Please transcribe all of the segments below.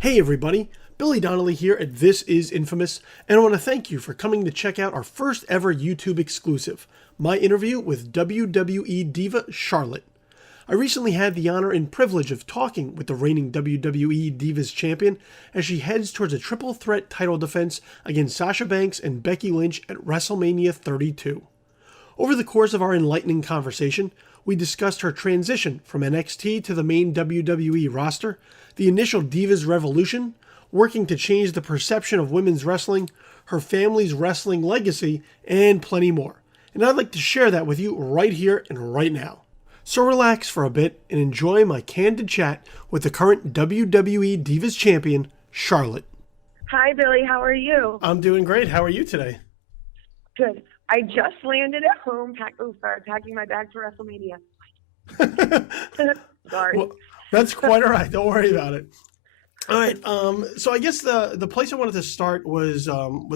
Hey everybody, Billy Donnelly here at This Is Infamous, and I want to thank you for coming to check out our first ever YouTube exclusive, my interview with WWE Diva Charlotte. I recently had the honor and privilege of talking with the reigning WWE Divas Champion as she heads towards a triple threat title defense against Sasha Banks and Becky Lynch at WrestleMania 32. Over the course of our enlightening conversation, we discussed her transition from NXT to the main WWE roster, the initial Divas Revolution, working to change the perception of women's wrestling, her family's wrestling legacy, and plenty more. And I'd like to share that with you right here and right now. So relax for a bit and enjoy my candid chat with the current WWE Divas Champion, Charlotte. Hi, Billy. How are you? I'm doing great. How are you today? Good. I just landed at home, packing my bag for WrestleMania. Sorry. Well, that's quite all right. Don't worry about it. All right. So I guess the place I wanted to start was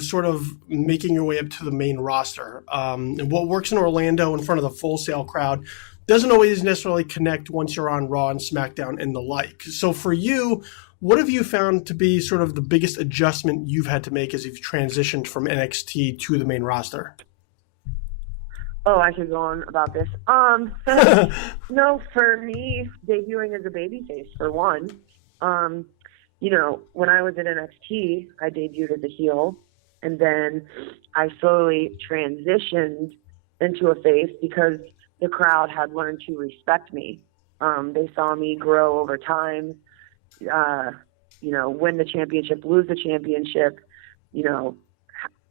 sort of making your way up to the main roster. And what works in Orlando in front of the Full Sail crowd doesn't always necessarily connect once you're on Raw and SmackDown and the like. So for you, what have you found to be sort of the biggest adjustment you've had to make as you've transitioned from NXT to the main roster? Oh, I could go on about this. No, for me, debuting as a babyface, for one. When I was at NXT, I debuted as a heel, and then I slowly transitioned into a face because the crowd had learned to respect me. They saw me grow over time, win the championship, lose the championship,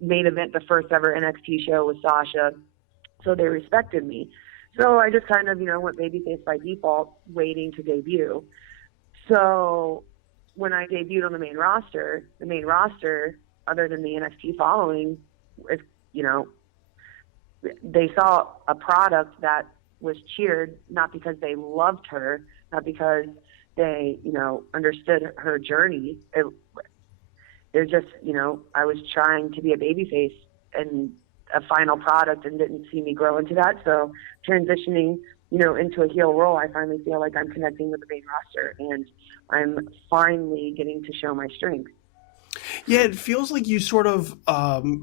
main event the first ever NXT show with Sasha. So they respected me. So I just kind of, went babyface by default, waiting to debut. So when I debuted on the main roster, other than the NXT following, they saw a product that was cheered, not because they loved her, not because they, understood her journey. They're just, I was trying to be a babyface and a final product and didn't see me grow into that. So transitioning, into a heel role, I finally feel like I'm connecting with the main roster and I'm finally getting to show my strength. Yeah, it feels like you sort of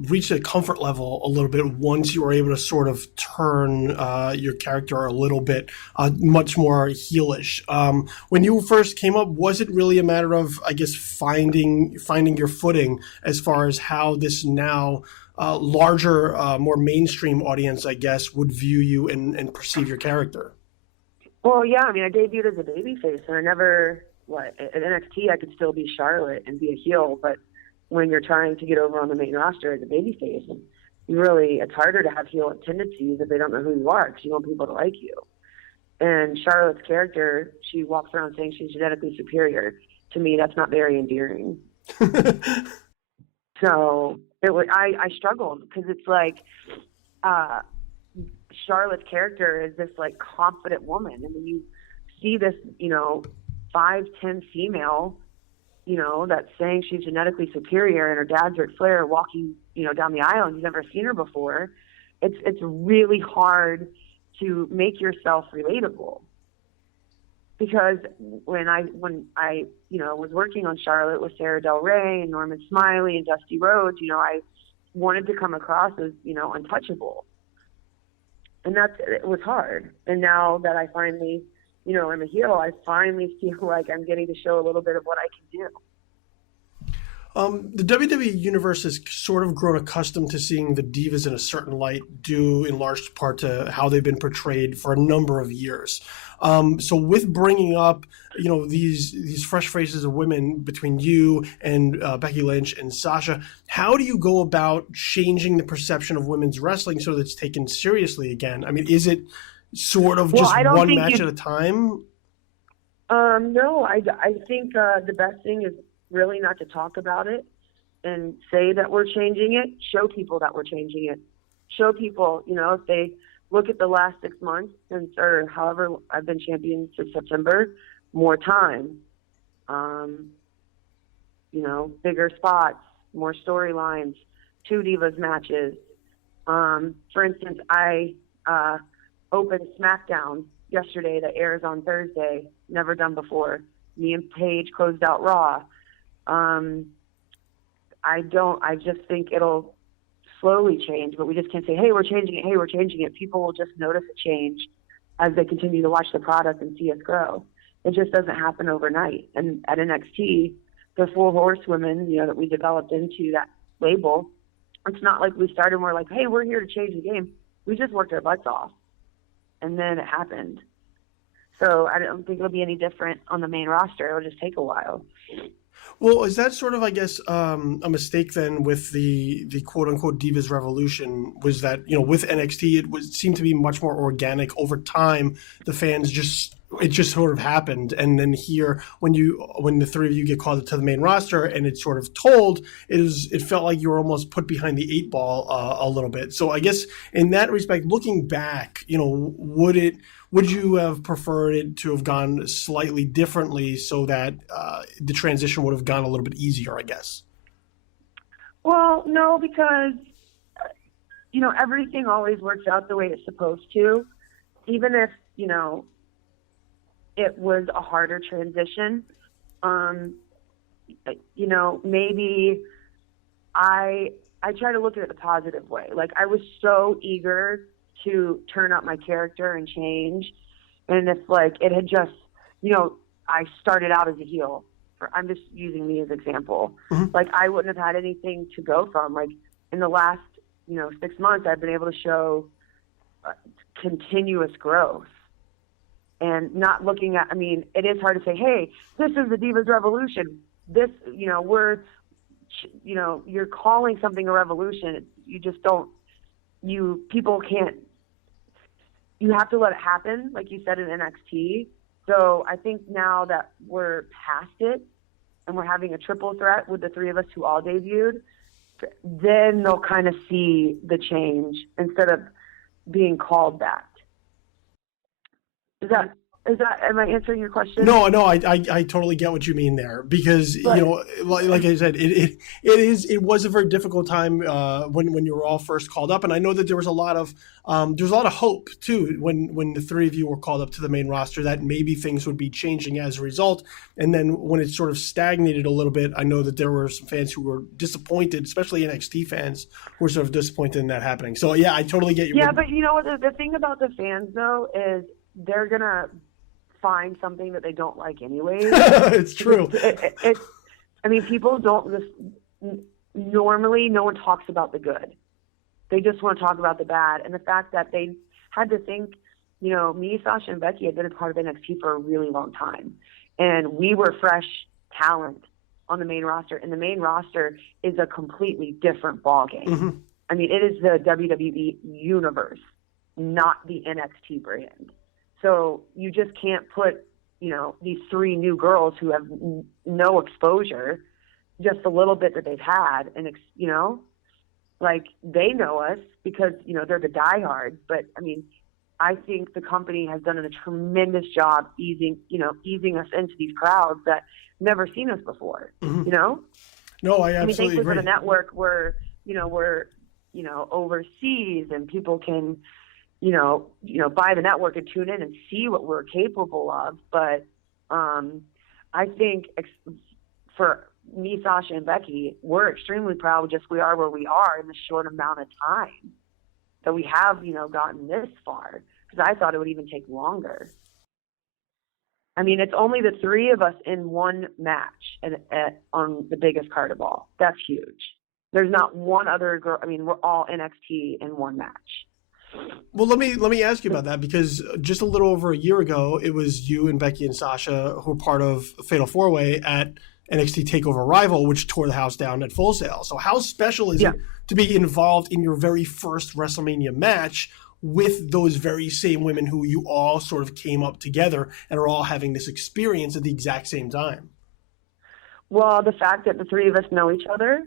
reached a comfort level a little bit once you were able to sort of turn your character a little bit much more heelish. When you first came up, was it really a matter of, I guess, finding your footing as far as how this now larger, more mainstream audience, I guess, would view you and perceive your character? Well, yeah, I debuted as a babyface, and I never, at NXT, I could still be Charlotte and be a heel, but when you're trying to get over on the main roster as a babyface, it's harder to have heel tendencies if they don't know who you are, because you want people to like you. And Charlotte's character, she walks around saying she's genetically superior. To me, that's not very endearing. So I struggled because it's like Charlotte's character is this confident woman, and then you see this 5'10" female, that's saying she's genetically superior, and her dad's Ric Flair walking down the aisle, and you've never seen her before. It's really hard to make yourself relatable. Because when I was working on Charlotte with Sarah Del Rey and Norman Smiley and Dusty Rhodes, I wanted to come across as, untouchable. And it was hard. And now that I finally, I'm a heel, I finally feel like I'm getting to show a little bit of what I can do. The WWE Universe has sort of grown accustomed to seeing the divas in a certain light, due in large part to how they've been portrayed for a number of years. So with bringing up, these fresh faces of women between you and Becky Lynch and Sasha, how do you go about changing the perception of women's wrestling so that it's taken seriously again? Is it sort of just one match at a time? No, I think the best thing is really not to talk about it and say that we're changing it. Show people that we're changing it. Show people, if they look at the last 6 months or however I've been champion since September, more time, bigger spots, more storylines, 2 Divas matches. For instance, I opened SmackDown yesterday that airs on Thursday, never done before. Me and Paige closed out Raw. I just think it'll slowly change, but we just can't say, hey, we're changing it. Hey, we're changing it. People will just notice a change as they continue to watch the product and see us grow. It just doesn't happen overnight. And at NXT, the 4 horsewomen, that we developed into that label, it's not like we started and we're like, hey, we're here to change the game. We just worked our butts off. And then it happened. So I don't think it'll be any different on the main roster. It'll just take a while. Well, is that sort of, I guess, a mistake then with the quote unquote Divas Revolution? Was that, with NXT, seemed to be much more organic over time. The fans it just sort of happened. And then here, when the 3 of you get called to the main roster and it's sort of told, it felt like you were almost put behind the 8-ball a little bit. So I guess in that respect, looking back, would you have preferred it to have gone slightly differently so that the transition would have gone a little bit easier, I guess? Well, no, because, everything always works out the way it's supposed to. Even if, it was a harder transition, maybe I try to look at it the positive way. Like, I was so eager to turn up my character and change. And it's like, it had just, I started out as a heel. I'm just using me as an example. Mm-hmm. Like, I wouldn't have had anything to go from. Like, in the last, 6 months, I've been able to show continuous growth. And not looking at, it is hard to say, hey, this is the Divas Revolution. This, you're calling something a revolution. You just don't, people can't, you have to let it happen, like you said in NXT. So I think now that we're past it and we're having a triple threat with the 3 of us who all debuted, then they'll kind of see the change instead of being called that. Is that, am I answering your question? No, I totally get what you mean there because, like I said, it was a very difficult time when you were all first called up. And I know that there was a lot of hope too, when the 3 of you were called up to the main roster that maybe things would be changing as a result. And then when it sort of stagnated a little bit, I know that there were some fans who were disappointed, especially NXT fans who were sort of disappointed in that happening. So yeah, I totally get you. Yeah, but the thing about the fans though is they're going to find something that they don't like anyway. It's true. People don't normally, no one talks about the good. They just want to talk about the bad. And the fact that they had to think, me, Sasha, and Becky had been a part of NXT for a really long time. And we were fresh talent on the main roster. And the main roster is a completely different ballgame. Mm-hmm. It is the WWE universe, not the NXT brand. So you just can't put, these 3 new girls who have no exposure, just a little bit that they've had, and, they know us because, they're the diehards. But, I think the company has done a tremendous job easing us into these crowds that never seen us before, Mm-hmm. No, I absolutely thankfully agree. For the network, we're overseas and people can buy the network and tune in and see what we're capable of. But I think for me, Sasha, and Becky, we're extremely proud we are where we are in the short amount of time that we have, gotten this far. Because I thought it would even take longer. It's only the 3 of us in one match on the biggest card of all. That's huge. There's not one other girl. We're all NXT in one match. Well, let me ask you about that because just a little over a year ago, it was you and Becky and Sasha who were part of Fatal 4-Way at NXT TakeOver Rival, which tore the house down at Full Sail. So how special is it to be involved in your very first WrestleMania match with those very same women who you all sort of came up together and are all having this experience at the exact same time? Well, the fact that the 3 of us know each other,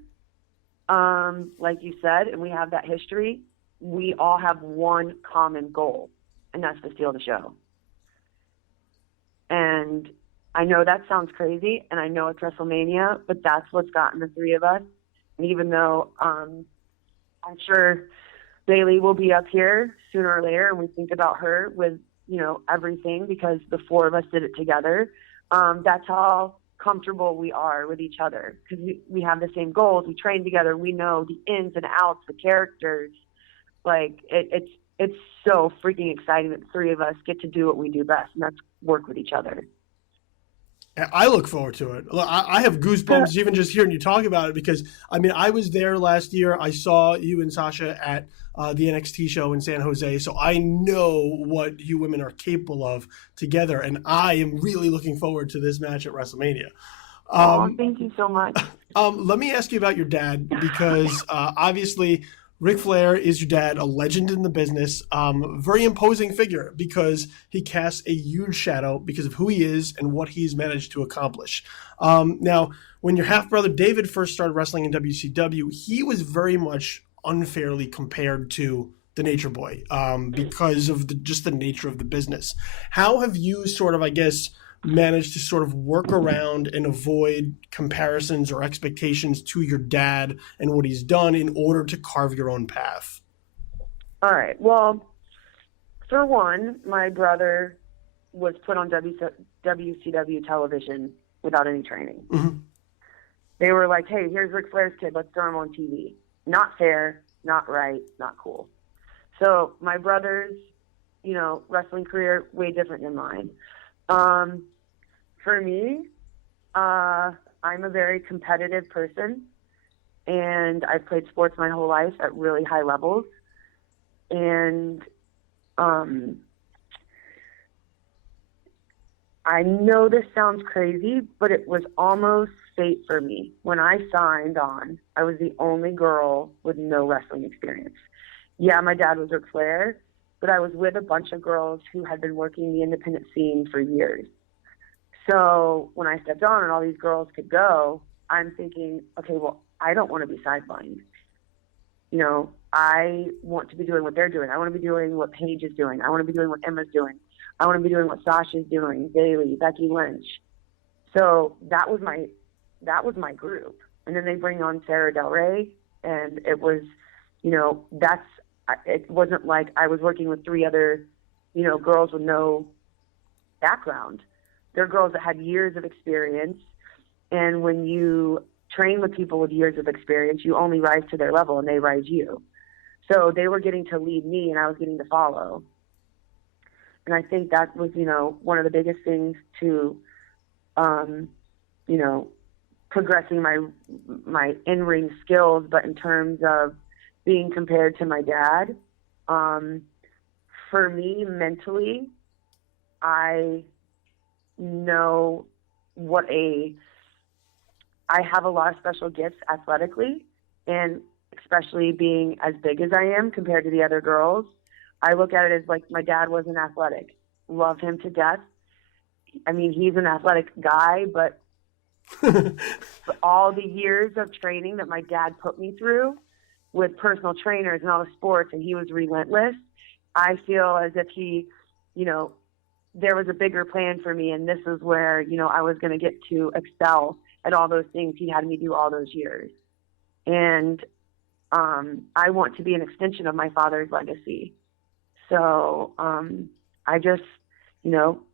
like you said, and we have that history, we all have one common goal, and that's to steal the show. And I know that sounds crazy, and I know it's WrestleMania, but that's what's gotten the 3 of us. And even though I'm sure Bayley will be up here sooner or later, and we think about her with, everything because the 4 of us did it together. That's how comfortable we are with each other, because we have the same goals. We train together. We know the ins and outs, the characters. Like it's so freaking exciting that the three of us get to do what we do best, and that's work with each other. I look forward to it. I have goosebumps even just hearing you talk about it, because, I mean, I was there last year. I saw you and Sasha at the NXT show in San Jose, so I know what you women are capable of together, and I am really looking forward to this match at WrestleMania. Thank you so much. Let me ask you about your dad, because obviously Ric Flair is your dad, a legend in the business, very imposing figure, because he casts a huge shadow because of who he is and what he's managed to accomplish. Now, when your half-brother David first started wrestling in WCW, he was very much unfairly compared to the Nature Boy because of just the nature of the business. How have you sort of, I guess, managed to sort of work around and avoid comparisons or expectations to your dad and what he's done in order to carve your own path? All right. Well, for one, my brother was put on WCW television without any training. Mm-hmm. They were like, hey, here's Ric Flair's kid. Let's throw him on TV. Not fair, not right, not cool. So my brother's, wrestling career, way different than mine. For me, I'm a very competitive person, and I've played sports my whole life at really high levels. And I know this sounds crazy, but it was almost fate for me. When I signed on, I was the only girl with no wrestling experience. Yeah, my dad was Ric Flair, but I was with a bunch of girls who had been working the independent scene for years. So when I stepped on and all these girls could go, I'm thinking, okay, well, I don't want to be sidelined. I want to be doing what they're doing. I want to be doing what Paige is doing. I want to be doing what Emma's doing. I want to be doing what Sasha's doing, Bayley, Becky Lynch. So that was my group. And then they bring on Sarah Del Rey, and it was, it wasn't like I was working with three other, girls with no background. They're girls that had years of experience, and when you train with people with years of experience, you only rise to their level, and they rise you. So they were getting to lead me, and I was getting to follow. And I think that was, one of the biggest things to, progressing my in-ring skills, but in terms of being compared to my dad, for me, mentally, I know I have a lot of special gifts athletically, and especially being as big as I am compared to the other girls, I look at it as like my dad wasn't athletic. Love him to death. I mean, he's an athletic guy, but all the years of training that my dad put me through with personal trainers and all the sports, and he was relentless, I feel as if he, there was a bigger plan for me, and this is where, I was going to get to excel at all those things he had me do all those years. And I want to be an extension of my father's legacy. So I just,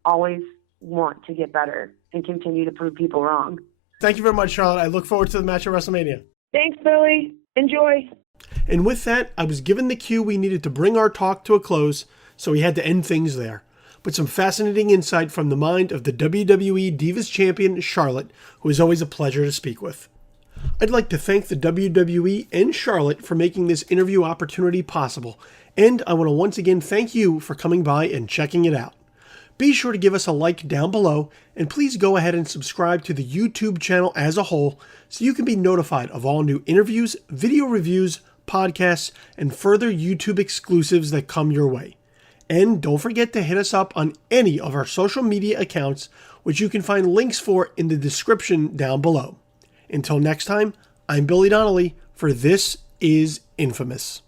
always want to get better and continue to prove people wrong. Thank you very much, Charlotte. I look forward to the match at WrestleMania. Thanks, Billy. Enjoy. And with that, I was given the cue we needed to bring our talk to a close, so we had to end things there. But some fascinating insight from the mind of the WWE Divas Champion Charlotte, who is always a pleasure to speak with. I'd like to thank the WWE and Charlotte for making this interview opportunity possible, and I want to once again thank you for coming by and checking it out. Be sure to give us a like down below, and please go ahead and subscribe to the YouTube channel as a whole so you can be notified of all new interviews, video reviews, podcasts, and further YouTube exclusives that come your way. And don't forget to hit us up on any of our social media accounts, which you can find links for in the description down below. Until next time, I'm Billy Donnelly for This Is Infamous.